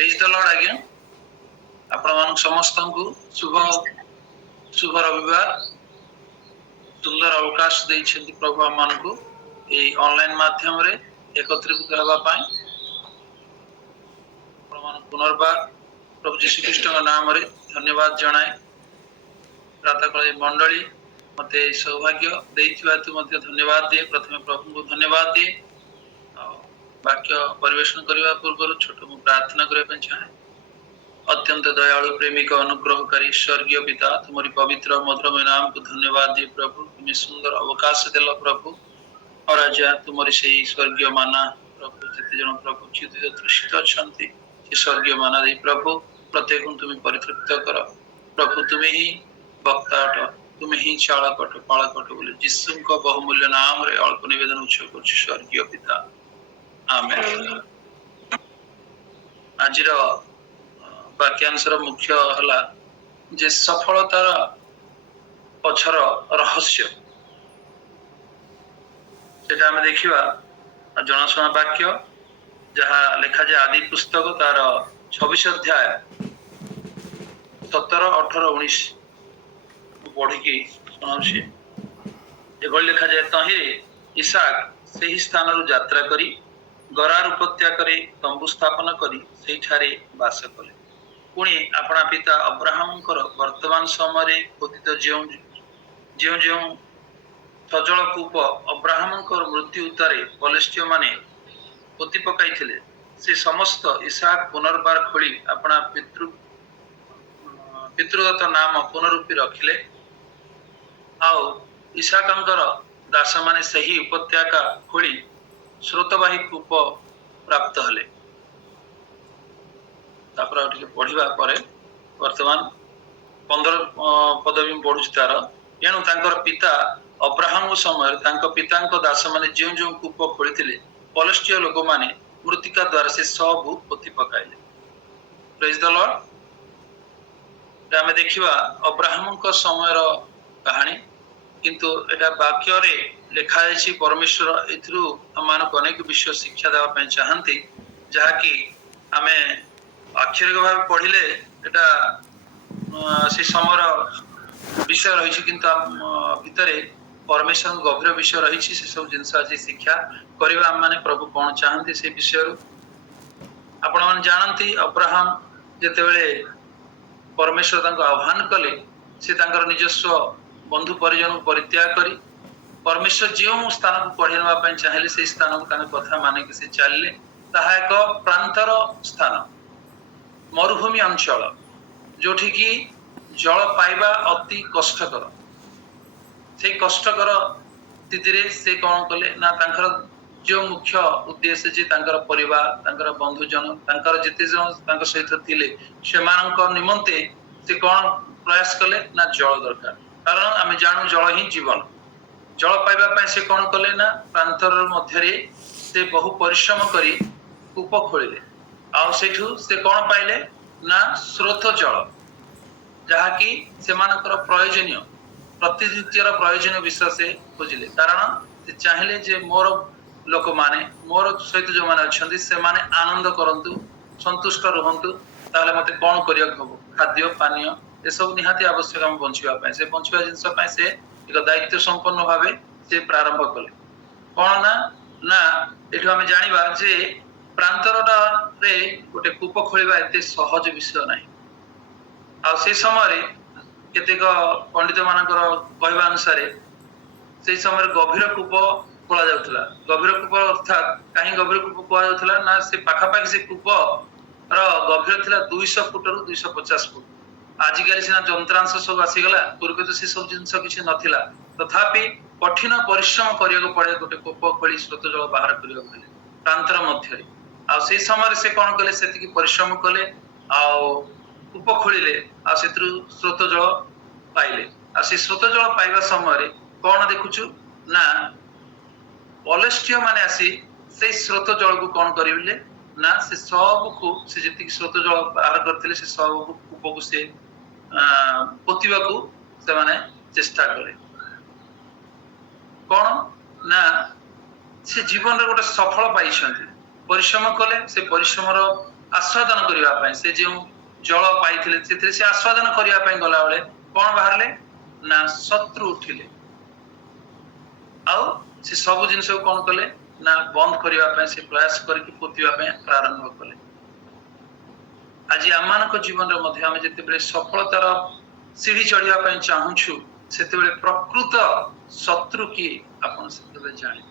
Praise the Lord आज्ञा आपण समस्त को शुभ शुभ रविवार सुंदर अवकाश देइछन्ति प्रभु आमान को ए ऑनलाइन माध्यम रे एकत्रित होगा पाए पुनर्बार प्रभु यीशु ख्रीष्ट नाम रे धन्यवाद जनाए प्रातः काल मंडली मते सौभाग्य देइथिबा मते धन्यवाद दिए प्रथमे प्रभु को धन्यवाद दिए वाक्य परिवेशन करने पूर्व छोट मु प्रार्थना करने चाहे। अत्यंत दयालु प्रेमिक अनुग्रहकारी स्वर्गीय पिता तुम्हारी पवित्र मधुरमय नाम को धन्यवाद दिए प्रभु तुम्हें सुंदर अवकाश देल प्रभु और आज तुम्हारी से स्वर्गीय माना प्रभु जिते जन प्रभु तृषित अच्छा स्वर्गीय माना दे प्रभु प्रत्येक तुम्हें परितृप्त कर प्रभु तुम्हें ही वक्ता अट तुम्हें ही चालक अट पालक अट बोले यीशु बहुमूल्य नाम रे अल्प निवेदन उच्च कर स्वर्गीय पिता आमेन। आज वाक्यांशर मुख्य हला जे सफलतार पछर रहस्य सेटा हम देखिबा जनाशुना वाक्य जहाँ लिखा जाए आदि पुस्तक तार 26 अध्याय 17, 18, 19 पढ़ी की सुनाउछि एभଳି लिखा जाए तहिरे इसाक सेही स्थान रु यात्रा करी गरार उपत्यका तंबू स्थापन करी सेठारे वास कले पुणी अपना पिता अब्राहम वर्तमान समय खोदित जो जो सजल कूप अब्राहम मृत्यु उत्तरे पलेस्टीय माने पोति पकाई से समस्त इसाक पुनर्बार खोली अपना पितृदत्त नाम पुनरुपी रखिले आउ इसाकंकर दास माने सही उपत्यका खोली स्रोतवाही कूप प्राप्त हले पढ़ा पर वर्तमान 15 पदवी बढ़ुच तार एणु तांकर पिता अब्राहम समय पिता दास माने जो जो कूप खोली पलेस्टीय लोक माने मृतिका द्वारा से सब पोति पकाइले। प्रेज द लॉर्ड आमे देखिबा अब्राहम समय कहानी किंतु एटा वाक्य रे लिखा है परमेश्वर एथरू हमମାନଙ୍କୁ अनेक विषय शिक्षा देवा चाहती जहाँकि आमे अक्षरिक भाव पढ़िले एटा से समय विषय रही किंतु भितर परमेश्वर गभीर विषय रही से सब जिनस आज शिक्षा करवा आम माने प्रभु कौन चाहती से विषय आपण मैंने जानती अब्राहम जितेबले परमेश्वर आह्वान कले से निजस्व बंधु परिजन परित्याग करी परमेश्वर जो स्थान को पढ़ा चाहिए से स्थान को कथा मानिक से चलिए ताहा एक प्रांतर स्थान मरुभूमि अंचल जोठी की जल पाइबा अति कष्टकर से कष्टकर स्थिति से कौन कले ना जो मुख्य उद्देश्य जे परिवार बंधुजन जिते जन सहित थिले सेमानक निमंते से कौन प्रयास कले ना जल दरकार कारण आम जानू जल ही जीवन जल पाइबा से कौन कले ना प्रांतर मध्य से बहु परिश्रम करी कूप खोलिले आउ सेठू से कौन पाइले ना स्रोत जल जहाँकि सेमानकर प्रयोजनीय प्रतिनित्यर प्रयोजनीय विषय से खोजिले कारण से चाहिए जे मोर लोक माने मोर सहित जो माने अच्छे से माने आनंद करंतु संतुष्ट रुहंतु ताहले मते कौन करिया हबो खाद्य पानीय ए सब निहाती आवश्यक हम बंचिबा से बंचिबा जिंस से एक दायित्व संपन्न भावे से प्रारंभ कले कौन ना ना एठो हम जानिबा जे प्रांतरटा रे गोटे कूप खोलिबा एते सहज विषय नाही आ से समय केतेक पंडित मानकर कहवा अनुसार से समय गभीर कूप खोला जाउथला गभीर कूप अर्थात कहीं गभीर कूप खोला जाउथला ना से पाखापाखि से कूप रो गभीर थिला 200 फुट रु 250 फुट आजिकल सीना जंत्रांश सब आसीगला पूर्व तो से सब जिनस किसी नथिला तथापि कठिन परिश्रम करिया पड़े गोटे कूप खोली स्रोत जल बाहर करिया पड़े प्रांतर मध्य आ से समय से कौन कले से परिश्रम कले आ कूप खोलिले आ स्रोत जल पाइले आ से स्रोत जल पाइबा समय कौन देखुचु ना पलेस्टीय माने आसी से स्रोत जल को कौन करिले ना से सब को से जति स्रोत जल बाहर करथिले से सब को कूप को से पोतिबा को से माने चेष्टा कले कौन ना से जीवन रे गोटे सफल पाइछन्ति परिश्रम कले से परिश्रम रो आस्वादन करिया पई से जो जल पाइथिले सेथिरे से आस्वादन करिया पई गला बेले कोन बाहरले ना शत्रु उठिले आउ से सब जिनस कोन कले ना बंद करिया पई से प्रयास करके पोतिया पई प्रारंभ कले। आज आमानक जीवन रे मध्ये हम जते बेले सफलतार सीढ़ी चढ़िया पई चाहूछु सेते बेले प्रकृत शत्रु की आपण सेते बेले जानि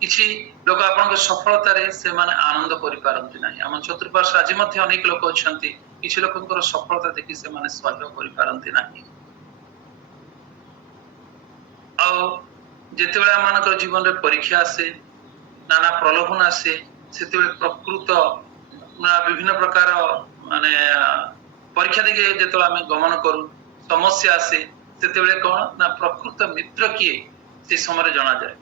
किछि लोक आपन सफलता रे से माने आनंद करि पारंती नाही। हम चतुर्पार्श्व आज मध्ये अनेक लोक अछंती किछि लोकंकर सफलता देखि से माने सह्य करि पारंती नाही। आ जेते बेले आमानकर जीवन रे परीक्षा आसे नाना प्रलोभन आसे सेते बेले प्रकृत विभिन्न प्रकार माने परीक्षा देखि जेतो आमे गमन करू समस्या आसे सेते बेले कोन ना प्रकृत मित्र किए से समय जना जाय।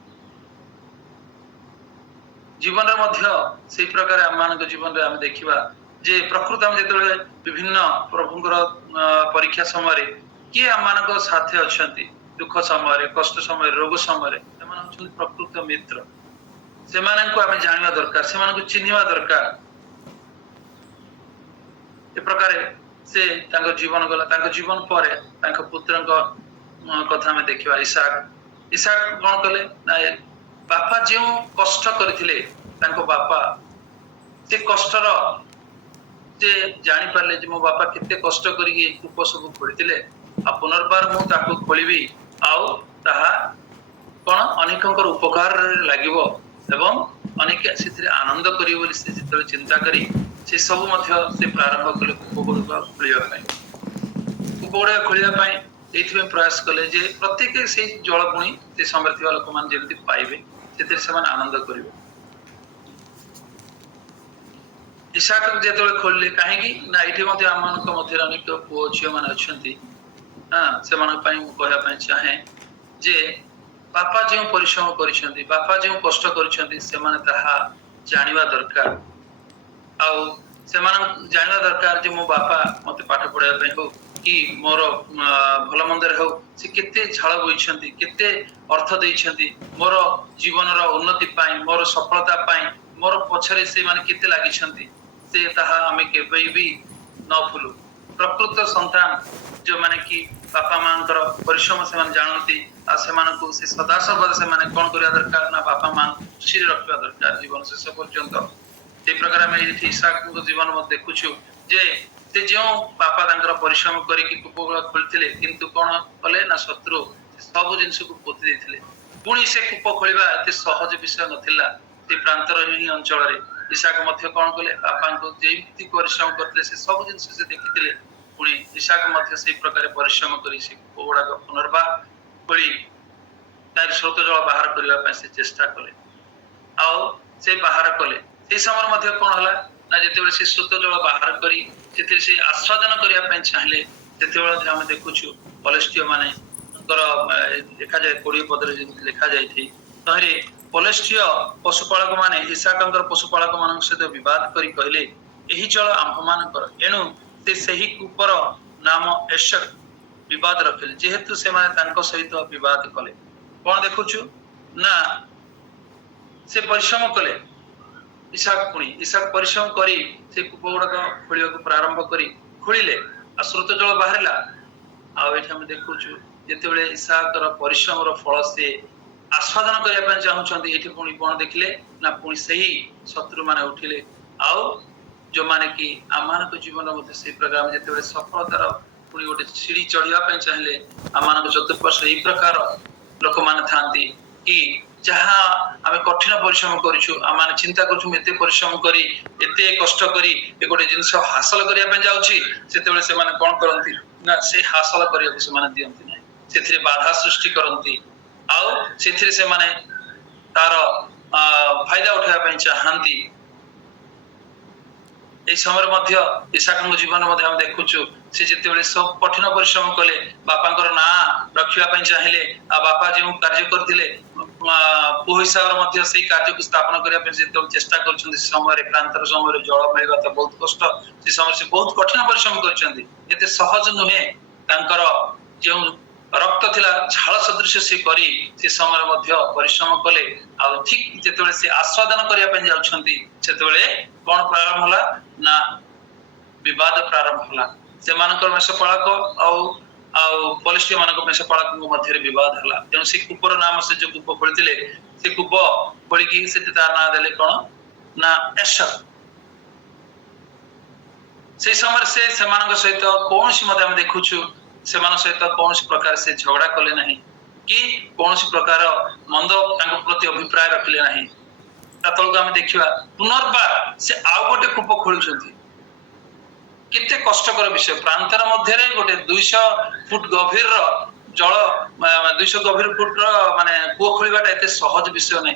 जीवन मध्य से प्रकार आम जीवन में आम देखा जे प्रकृत आम जो विभिन्न प्रभुंर परीक्षा समय किए आम साथे अच्छा दुख समय कष्ट समय रोग समय प्रकृत मित्र से आम जाना दरकार से चिन्हवा दरकार। ए प्रकार से जीवन गला जीवन पर पुत्र कथा आम देखा इसाक इसाक कौन कले ना बापा जो कष्ट करथिले तांको बापा से कष्टर जे जानी पारले जे मो बापा केते कष्ट करिके कूप सब खोलिथिले आ पुनर्बार मु ताको खोलिबी आउ ताहा कोन अनेकंकर उपकार लागिवो एवं अनेक सेथिरे आनंद करियो बोली से जितले चिंता करी से सब मध्य से प्रारंभ कले कूप खोलिबा पई कूप खोलिबा पई एथि प्रयास कले जे प्रत्येक से जल पुणी से समर्थिवा लोक मान जेमति पाइबे सेतिर से आनंद करिवे। इसाक जेतले खोलले काहेकि ना इठी मध्ये आमानक मध्ये अनेक पुओ झियो माने अछंती हां से मानक पई मु कहया पई चाहे जे बापा जो परिश्रम करिसंती बापा जो कष्ट करिसंती से माने ताहा जानिबा दरकार आ से माने जानिबा दरकार जे मो बापा मते पाठ पढाया पई हो कि मोर भल मंदर हो से केते झाल बोइछंती केते अर्थ देइछंती मोर जीवनर उन्नति पाई मोर सफलता पाई मोर पछरे से माने केते लागिछंती से ताहा हमें केबे भी न भूलु। प्रकृत संतान जो माने कि बापा मांकर परिश्रम से माने जानती आ से मानकु से सदा सर्वदा से माने कोन करिया दरकार ना बापा मां खुशी रखिया दरकार जीवन शेष पर्यंत। ए प्रकार हम एठी इसाक को जीवन में देखुछु जे से जो बापा तांकर परिश्रम करिकि कूप खोलिथिले किंतु कोन कले ना शत्रु सब जिंस को पोति देथिले पुणी से कूप खोलिबा एते सहज विषय नथिला। से प्रांतर ही अंचल रे इसाक मध्य कोन कले बापा को जेति परिश्रम करथिले से सब जिंस से देखिथिले पुणी इसाक मध्य से प्रकार परिश्रम करी से कूपडा को पुनर्बार खोली तार स्रोत जल बाहर करबा पय से चेष्टा कले आ से बाहर कले से समय मध्य कोन हला ना जेतेबेले से स्रोत जल बाहर करी जेते से आस्वादन करिया पय चाहले जेतेबेले हम देखुछु पलेस्टियो माने देखा जाए 20 पद लिखा जाए थी तहरे पलेस्टियो पशुपालक माने इसाकंकर पशुपालक मान सहित विवाद करी कहले एही जल आम्भ मानकर एणु से सही कूपर नाम एशक विवाद रखले जेहेतु से माने तांको सहित विवाद कले कोन देखुछु ना से परिश्रम कले इसाक परिश्रम करी से कूप गुड़ाक खोलिया को प्रारंभ करी खोलिले आ स्रोत जल बाहरला आ एठी हम देखुछु जेतेबेले इसाकर परिश्रमर फल से आस्वादन करिया पय चाहुचंती एठी पुणी कोन देखिले ना पुणी सही शत्रु माने उठिले आउ जो माने कि आमानक जीवन मध्ये से प्रकार जेतेबेले सफलतार पुणी गोटे सीढ़ी चढ़िया पय चाहिले आमानक चतुर्पार्श्व एही प्रकार लोक माने थांती कि जहाँ आमे कठिन परिश्रम करिछु आमे चिंता करछु एते परिश्रम करी एते कष्ट करी ए गोटे जिंस हासिल करिया पे जाउछि सेतेबेले से माने कोन करंती ना से हासिल करिया के से माने दियंती नै सेथिरे बाधा सृष्टि करंती आउ सेथिरे से माने तार फायदा उठाया पे चाहंती। ए समय मध्य इसाकଙ୍କ जीवन मध्य हम देखुछु से जेतेबेले सब कठिन परिश्रम कले बापांकर ना रखिया पे चाहिले आ बापा जे कार्य करथिले पो हिसाब मध्य से कार्य को स्थापन करिया पे जेतेबेले चेष्टा करछन्ती समय प्रांतर समय जल मिलबा त बहुत कष्ट से समय से बहुत कठिन परिश्रम करछन्ती एते सहज नुहे तांकर जे रक्त थिला झाल सदृश से करी से समय मध्य परिश्रम कले आ ठीक जेतेबेले से आस्वादन करिया पय जाउछंती सेतेबेले कोन प्रारंभ होला ना विवाद प्रारंभ होला से मानकर मेषपालक आ पलिष्टी मानक मेषपालक मध्य रे विवाद होला तेनु से कुपर नाम से जो कुप खोलितिले से कुप खोली की से तार ना देले कोन ना एशर से समय से सेमानक सहित कोनसी मते हम देखुछु सेमान सहित कोनसी प्रकार से झगड़ा कले नहीं कि कोनसी प्रकार मंद तांको प्रति अभिप्राय रखले नहीं ततल को हम देखिबा पुनर्बार से आउ गोटे कूप खोलुछंती केते कष्टकर विषय प्रांतर मध्य रे गोटे 200 फुट गभीर जल 200 गभीर फुट माने कूप खोलिबाटा एते सहज विषय नहीं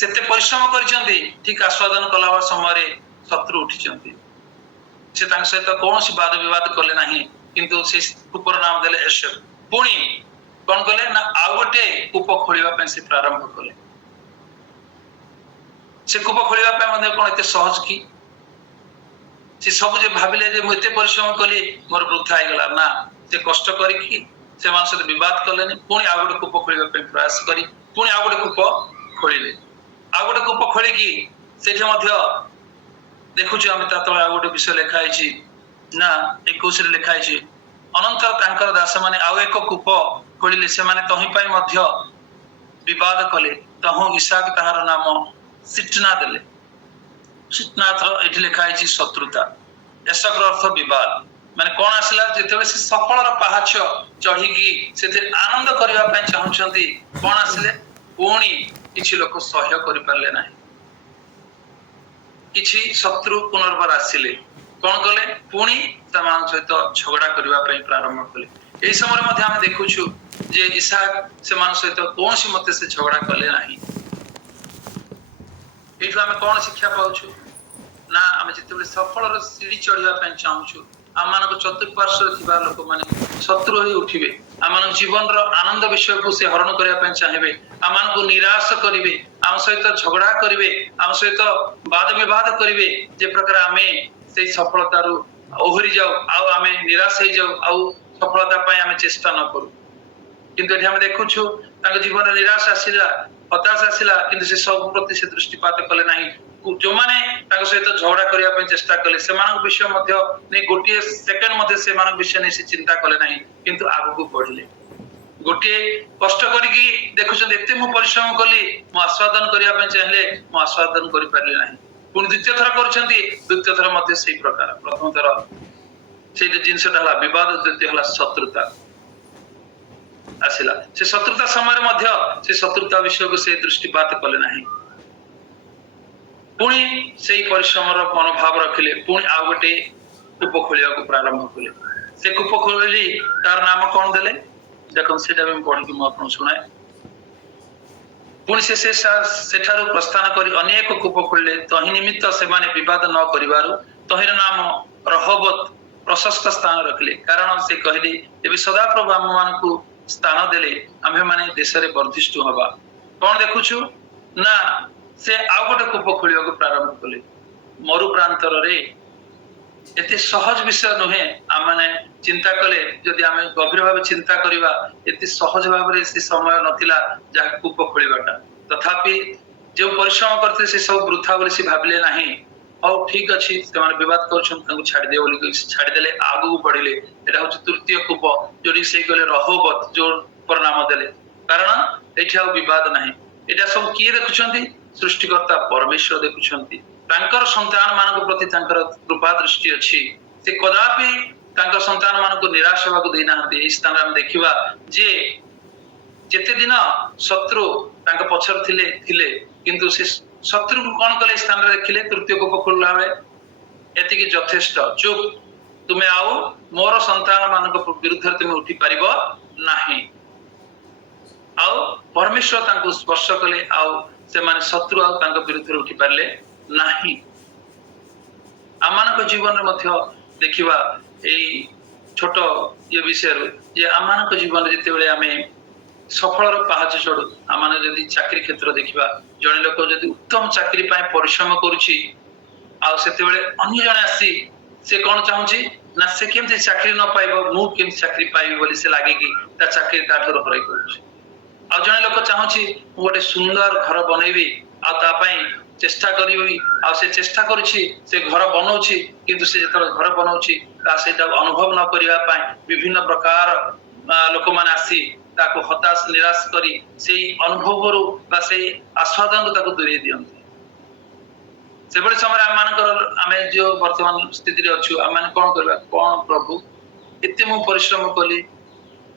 सेते परिश्रम करिसंती ठीक आस्वादन कला समय रे शत्रु उठिसंती से तांक सहित कोनसी वाद विवाद कले नहीं किंतु से कूपर नाम देले एशर पुणी कोन कले ना आउ गोटे कूप खोलिबा पे से प्रारंभ कले से कूप खोलिबा पे मध्ये कोन एते सहज की से सब जे भाबिले जे मते परिश्रम कली मोर वृथा हो गला ना से कष्ट करी की से मान से विवाद कले नहीं पुणी आउ गोटे कूप खोलिबा पे प्रयास करी पुणी आउ गोटे कूप खोलिले आउ गोटे कूप खोली की सेठे मध्ये देखुछु आमे ता तळे आउ गोटे विषय लेखा आइछि ना 21 रे लेखा आइछि अनंतर तांकर दास माने आउ एक कूप खोलिले से माने तहि पय मध्ये विवाद कले तहु इसहाक ताहार नाम सिटना देले सिटनाथ एठी लेखा आइछि शत्रुता एसकर अर्थ विवाद माने कोन आसला जेतेबे से सफलर पहाच चढ़ी की सेते आनंद करिवा पय चाहुचंती कोन आसले पुणी किछि लोक सहय करि परले नाही किछि शत्रु पुनर्बार आसिले कोन कले पुणी समान सहित झगड़ा करिवा पय प्रारंभ कले एई समय मध्ये हम देखुछु जे इसहाक समान सहित कोनसी मते से झगड़ा कले नाही एठु हम कोन शिक्षा पाउछु ना हम जेतेबे सफलर सीढ़ी चढ़िवा पय चाहुछु आमान को चतुर्पार्श्व थिबा लोक माने शत्रु होई उठिबे आमान जीवन रो आनंद विषय को से हरण करिया पय चाहेबे आमान को निराश करिवे आम सहित झगड़ा करिवे आम सहित वाद विवाद करिवे जे प्रकार आमे से सफलता रु ओहरी जाऊ आउ आमे निराश हो जाऊ आउ सफलता पय आमे चेष्टा न करू किंतु एठी हम देखुछु तांग जीवन रे निराश आसिला हताश आसिला किंतु से सब प्रति से दृष्टिपात कले नाही जो माने तांग सहित झगड़ा करिया पय चेष्टा कले सेमान विषय मध्य नै गोटिए सेकंड मध्य सेमान विषय नै से चिंता कले नाही किंतु आगु को बढ़िले गोटे कष्ट करिकी देखुछन एते मु परिश्रम कली मु आस्वादन करिया पय चाहले मु आस्वादन करि परले नाही पुन द्वितीय थर करछंती द्वितीय थर मध्य सेही प्रकार प्रथम थर सेही जिंसटा हला विवाद द्वितीय हला शत्रुता आसिला से शत्रुता समय मध्य से शत्रुता विषय को से दृष्टिपात कले नाही पुणी से परिश्रम मनोभाव रखिले पुणी आ गोटे कूप खोलिया को प्रारंभ कले से कूप खोलिली तार नाम कौन देले देखो सेटा भी पढ़ी कि आपन सुनाए पुणी से सेठारु प्रस्थान करी अनेक कूप खोलिले तहि निमित्त से माने विवाद न करिवारु तहिर नाम रहबत प्रशस्त स्थान रखिले कारण से कहली एबे सदा प्रभु हम मानकु स्थान देले आमे माने देश रे वर्धिष्ठ हबा कोन देखुछु ना से आउ गोटे कूप खोलिया को प्रारंभ कले मरु प्रांतर रे एते सहज विषय नुहे आमाने चिंता कले जदि आमे गभीर भाव चिंता करिवा एते सहज भाव रे से समय नथिला जा कूप खोलिबाटा तथापि जो परिश्रम करते से सब वृथा बोली से भाबले नाही औ ठीक अछि से माने विवाद करछन तांको छाडी दे बोली छाडी देले आगु बढ़िले एटा होछ तृतीय कूप जोडी से गले रहबत जो परिणाम देले कारण एठी आ विवाद नाही एटा सब किए देखुछंती सृष्टिकर्ता परमेश्वर देखुछंती तांकर संतान मानक प्रति तांकर कृपा दृष्टि अछि से कदापि तांकर संतान मानक निराश होबाक देई नाहंती एई स्थान हम देखिबा जे जेते दिन शत्रु तांक पछर थिले किंतु से शत्रु को कोन कले स्थान रे देखिले तृतीय कूप खोलला बेले एति कि यथेष्ट चुप तुमे आओ मोर संतान मानक विरुद्ध तुमे उठी परिबो नाही आओ परमेश्वर तांको स्पर्श कले आओ से माने शत्रु आओ तांको विरुद्ध उठी परले नाही आमानक जीवन रे मध्य देखिबा एई छोट ये विषय जे आमानक जीवन जेते बेले आमे सफलर पहाच चढ़ू आमाने जदि चाकरी क्षेत्र देखिबा जणे लोक जदि उत्तम चाकरी पाए परिश्रम करूची आ सेते बेले अन्य जणे आसी से कोन चाहूची ना से केमती चाकरी न पाइबो मु केमती चाकरी पाइबो बोली से लागे कि ता चाकरी ताठर हराई करूछ आ जने लोक चाहूची गोटे सुंदर घर बनैबी आ ता पई चेष्टा करिबी आ से चेष्टा करूची से घर बनाउची किंतु से जतर घर बनाउची ता सेटा अनुभव न करिया पई विभिन्न प्रकार लोक मान आसी ताको हताश निराश करी से अनुभव रो बा से आस्वादन ताको दूरे दियंती से बड़े समय आमे जो वर्तमान स्थिति रे अछु आमे कोन करबा कोन प्रभु एते मु परिश्रम कली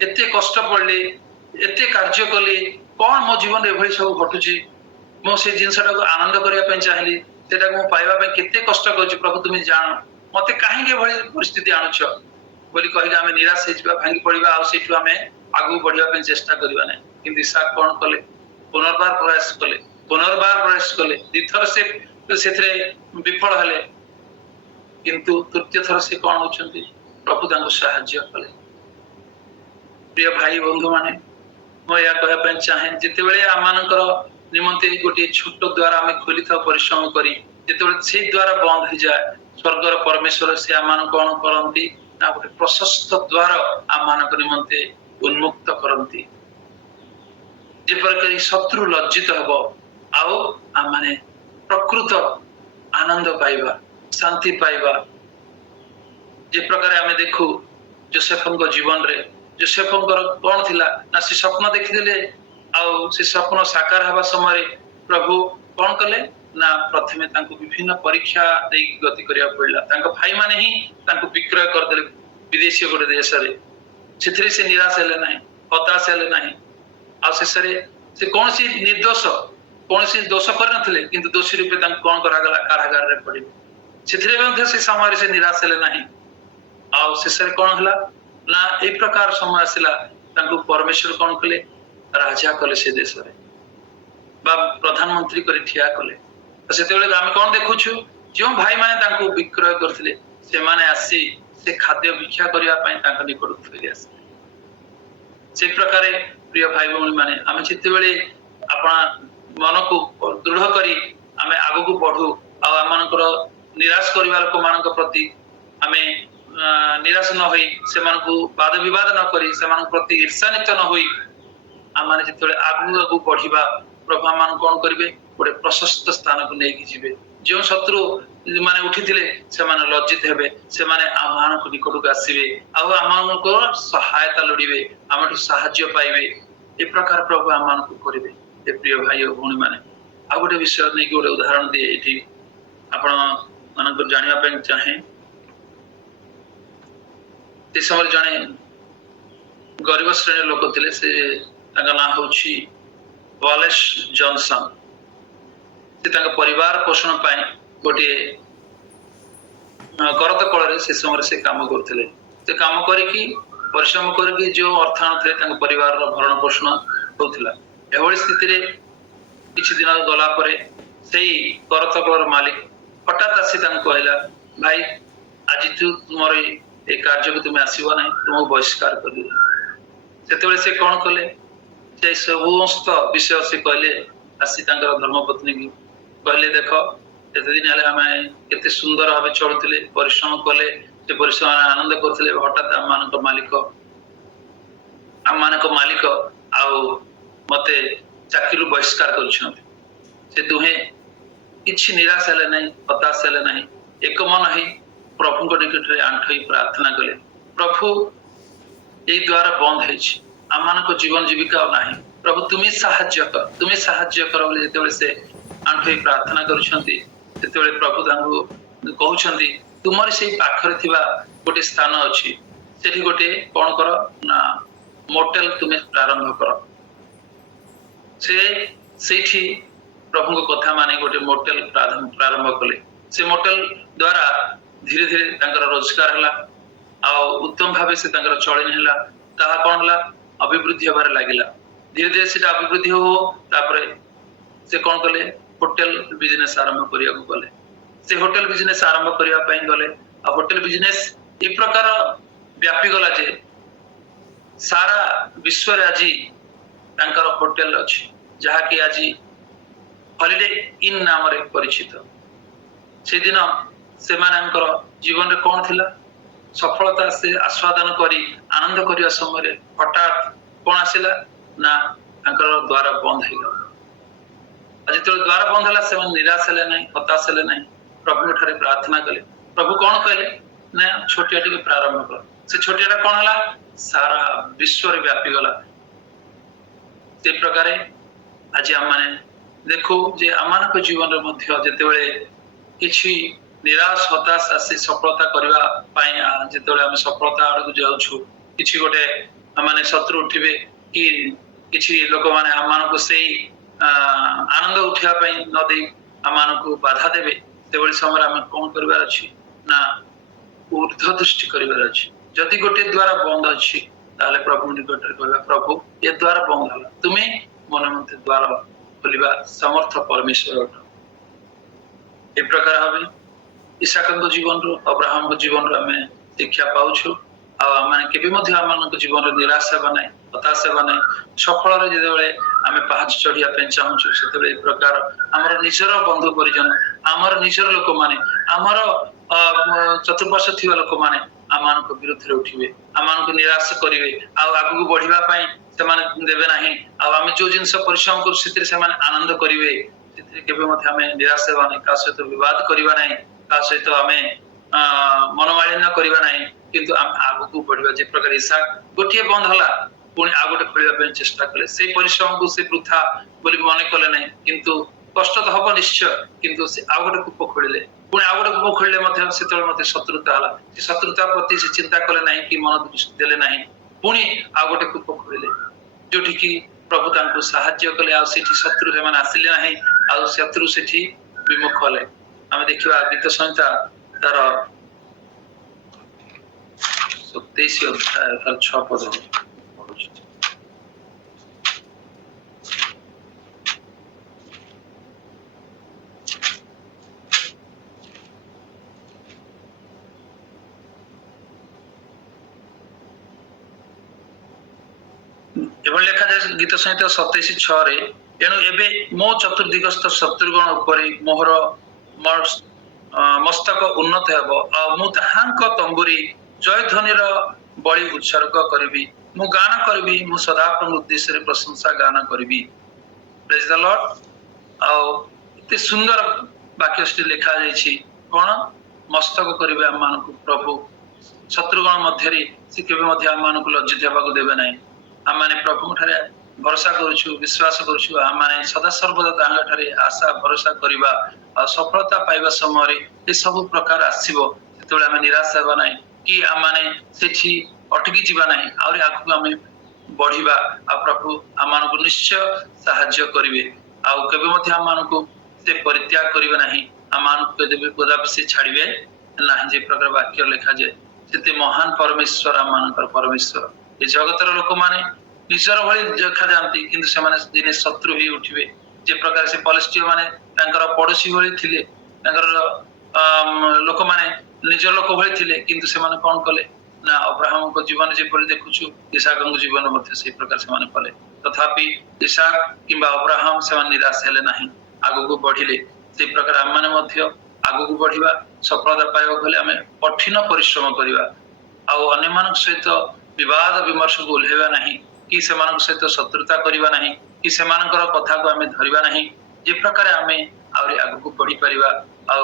एते कष्ट पड़ली एते कार्य कली कोन मो जीवन रे भई सब घटुची मो से जिंसटा को आनंद करिया पे चाहली सेटा को पाइबा पे केते कष्ट करछु प्रभु तुम जान मते काहे के भई परिस्थिति आनुछ बोली कहि आमे निराश हे जिबा भांगी पड़िबा आ सेठु आमे आगु बढ़िया पे चेष्टा करबा नै किंतु सा कोन कले पुनर्बार प्रयास कले दिथर से सेथरे विफल हले किंतु तृतीय थर से कोन होचंती प्रभु तांको सहाय्य कले प्रिय भाई बंधु माने मो या कहया पे चाहे जते बेले आमानकर निमंते गोटे छोट द्वार आमे खोली था परिश्रम करी जते बेले से द्वार बंद हो जाए स्वर्गर परमेश्वर से आमान कोन करंती ना गोटे प्रशस्त द्वार आमानक निमंते उन्मुक्त करंती जे प्रकार शत्रु लज्जित हबो आउ आमाने प्रकृत आनंद पाइबा शांति पाइबा जे प्रकार आमे देखु जोसेफଙ୍କ जीवन रे जोसेफଙ୍କର कोन थिला ना से स्वप्न देखिदेले आउ से स्वप्न साकार हवा समय प्रभु कोन कले ना प्रथमे तांको विभिन्न परीक्षा देई गति करिया पड़ला तांको भाई माने ही तांको विक्रय कर देले विदेशी गोटे देश रे सेथरे से निराश हेले नाही हताश हेले नाही आ शेषरे से कौन सी निर्दोष कौन सी दोष कर नथिले किंतु दोषी रूपे तांको कोन करा गला कारागार रे पड़ी सेथरे मध्ये से समय से निराश हेले नाही आ शेषरे कोन हला ना ए प्रकार समय आसिला तांको परमेश्वर कोन कले राजा कले से देश रे बा प्रधानमंत्री करे ठिया कले सेते बेले हम कोन देखुछु जो भाई माने तांको विक्रय करथिले से माने आसी से खाद्य भिक्षा करिया पई तांको निकट फेरि आसे से प्रकारे प्रिय भाई बहन माने हम सेते बेले आपण मन को दृढ़ करी हमें आगो को बढ़ू आ आमानकर निराश करिवार को मानक प्रति हमें निराश न होई से मान को वाद विवाद न करी से मान प्रति ईर्ष्यान्वित न होई आमाने जेतले आगु बढ़िबा प्रभु मान कोन करिवे गोटे प्रशस्त स्थान को नेकी जिवे जो शत्रु माने उठिथिले से माने लज्जित हेबे से माने आमान को निकट को आसीबे आ आमान को सहायता लोडिबे आमठु सहाय्य पाइबे ए प्रकार प्रभु आमान को करिवे ए प्रिय भाई और भौणी माने आ गोटे विषय नै गोटे उदाहरण दे एठी आपण मान को जानिबा पे चाहे ते समय जने गरीब श्रेणी लोक थिले से ताका नाम होछि वालेस जॉनसन से ताका परिवार पोषण पाई गोटे करत कଳରେ से समय से काम करथिले से काम करिकि परिश्रम करिकि जो अर्थान थे ताका परिवार रो भरण पोषण होथिला एभଳି स्थिति रे किछि दिन गला परे सेही करत कଳर मालिक हठात आसी ताका कहला भाई आज तू तुमर ए कार्य को तुम आसीबो नै तुम बहिष्कार कर दियो सेतेबेले से कोन कले से समस्त विषय से कहले आसी तांकर धर्मपत्नी की कहले देखो एते दिन हले हमें केते सुंदर भाबे चलुतिले परिश्रम कले से परिश्रम आनंद करथिले हठात आमानक मालिक आउ मते चाकरी बहिष्कार करछन से दुहे किछि निराश हले नै हताश हले नै एक मन है प्रभु को निकट रे आंठई प्रार्थना कले प्रभु ए द्वार बंद है आमान को जीवन जीविका नाही प्रभु तुम्हें साहाय्य कर बोले जेतेबेले से आंठई प्रार्थना करूछंती सेतेबेले प्रभु तांको कहउछंती तुमर से पाखरे थिबा गोटे स्थान अछि सेठी गोटे कोन कर ना मोटेल तुम्हें प्रारंभ कर से सेठी प्रभु को कथा माने गोटे मोटेल प्रारंभ कले से मोटेल द्वारा धीरे धीरे तांकर रोजगार हला आ उत्तम भावे से तांकर चलन हला ता कोन हला अभिवृद्धि होबार लागिला धीरे धीरे सेटा अभिवृद्धि हो तापरे से कोन कले होटल बिजनेस आरंभ करिया को गले से होटल बिजनेस आरंभ करिया पई गले आ होटल बिजनेस ई प्रकार व्यापी गला जे सारा विश्व रे आज तांकर होटल अछि जहा कि आज हॉलिडे इन नाम रे परिचित से दिन से मानकर जीवन रे कोन थिला सफलता से आस्वादन करी आनंद करने समय हठात कौन आसला ना द्वार बंद हो जो द्वार बंद है से निराश हेले ना हताश हेले ना प्रभु ठारे प्रार्थना कले प्रभु कौन कहले ना छोटिया टिके प्रारंभ कर से छोटिया कौन है सारा विश्व व्यापी गला से प्रकार आज आम मैंने देखो जे आम जीवन जिते किसी निराश हताश आसी सफलता करने जिते आम सफलता आड़ को जाऊँ कि गोटे माने शत्रु उठे कि किसी लोक मैंने आम को से आनंद उठापी न दे आम को बाधा देवे से समय आम कौन करार अच्छी ना ऊर्ध्व दृष्टि करार अच्छी जदि गोटे द्वारा बंद अच्छी ताले प्रभु निकट कहला प्रभु ये द्वार बंद है तुम्हें मन मत द्वार खोलिबा समर्थ परमेश्वर ए प्रकार भाव इसहाक जीवन रू अब्राहम जीवन रू आम शिक्षा पाऊँ आम जीवन निराश हेबा ना हताश हेबा ना सफल जो आम पहाच चढ़िया चाहूँ से प्रकार आमर निजर बंधु परिजन आमर निजर लोक मैंने आमर चतुर्पार्श्व थी लोक मैंने आम विरुद्ध उठे आम निराश करेंगे आगू बढ़ापी से देवे ना आम जो जिन परिश्रम कर आनंद करेंगे आम निराश हेबा ना क्या सहित बद करवा ना क्या सहित आम मनमालिन्य करवा ना किंतु आम आगू बढ़ा जे प्रकार इसहाक गोटे बंद है पुणी आ गोटे खोल चेष्टा कले से परिश्रम को से वृथा बोली मन कले ना किंतु कष्ट तो हम निश्चय किंतु से आ गोटे कूप खोलिले पुणी आ गोटे कूप खोलिले से शत्रुता है से शत्रुता प्रति से चिंता कले ना कि मन दृष्टि देले ना पुणी आ गोटे कूप खोलिले जोठी कि प्रभु तांको साहाय्य कले आ सेठी शत्रु से आसिले ना आ शत्रु सेठी विमुख हेले आम देखा गीत संहिता तार 27 अध्याय तार 6 पद लिखा जाए गीत संहिता 27:6 तेणु एबे मो चतुर्दिगस्त शत्रुगण उपर मोहर मस्तक उन्नत हेब आ मु ताहांक तंबुरी जय ध्वनिर बलि उत्सर्ग करिबी मु गान करिबी मु सदाप्रभु उद्देश्य रे प्रशंसा गान करिबी प्रेज द लॉर्ड आ इते सुंदर वाक्यटी लिखा जाइछि कोन मस्तक करिबे हम मानकु प्रभु शत्रुगण मध्यरे से केबे मध्य हम मानकु लज्जित हेबाकु देबे नै आम मैंने प्रभु ठारे भरोसा करुछु विश्वास करुछु आम मैंने सदा सर्वदा तांगा ठारे आशा भरोसा करबा आ सफलता पाइबा समय ये सब प्रकार आसीबो जेतेबेले आम निराश हेबा नै कि आम मैंने सेठी अटकी जीवा नै आउरी आगु आम बढ़िबा आ प्रभु आम मानकु निश्चय सहाय्य करिवे आ केबे मध्य आम मानकु से परित्याग करिवे नाही आम मानकु देबे कदापि से छाड़िबे नाही जे प्रकार वाक्य लिखा जाय सेते महान परमेश्वर आम मानकर परमेश्वर ये जगतर लोक मैंने निजर भाई देखा जाती किंतु से दिने शत्रु ही उठे जे प्रकार से पलिस्टीय माने पड़ोशी भाई थे लोक मैंने निजर लोक भाई थे किंतु से कौन कले ना अब्राहम को जीवन जेपरी देखुछु इसहाक जीवन से प्रकार से कले तथापि इसहाक किंबा अब्राहम से निराश हेले नहीं आगू बढ़िले से प्रकार आम मैंने आगू बढ़िबा सफलता पाइबा गले आम कठिन परिश्रम करवा आने सहित विवाद विमर्श को ओल्हेबा नहीं कि सेमानक सहित शत्रुता करबा नहीं कि सेमानकर कथा को आमे धरिबा नहीं जे प्रकार आमे आउरी आगु को बढ़ी परिबा आ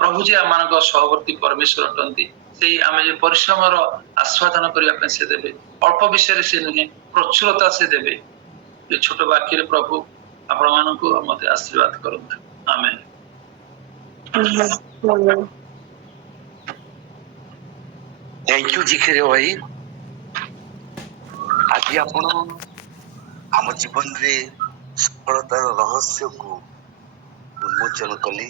प्रभु जी आमानक सहवर्ती परमेश्वर अटंती सेही आमे जे परिश्रम रो आस्वादन करिया पे से देबे अल्प विषय से नुहे प्रचुरता से देबे ये छोट वाक्य रे प्रभु आपण मानकु मते आशीर्वाद करंतु आमेन थैंक यू जिखेरे भाई आज आपण आम जीवन रे सफलतार रहस्य को उन्मोचन कले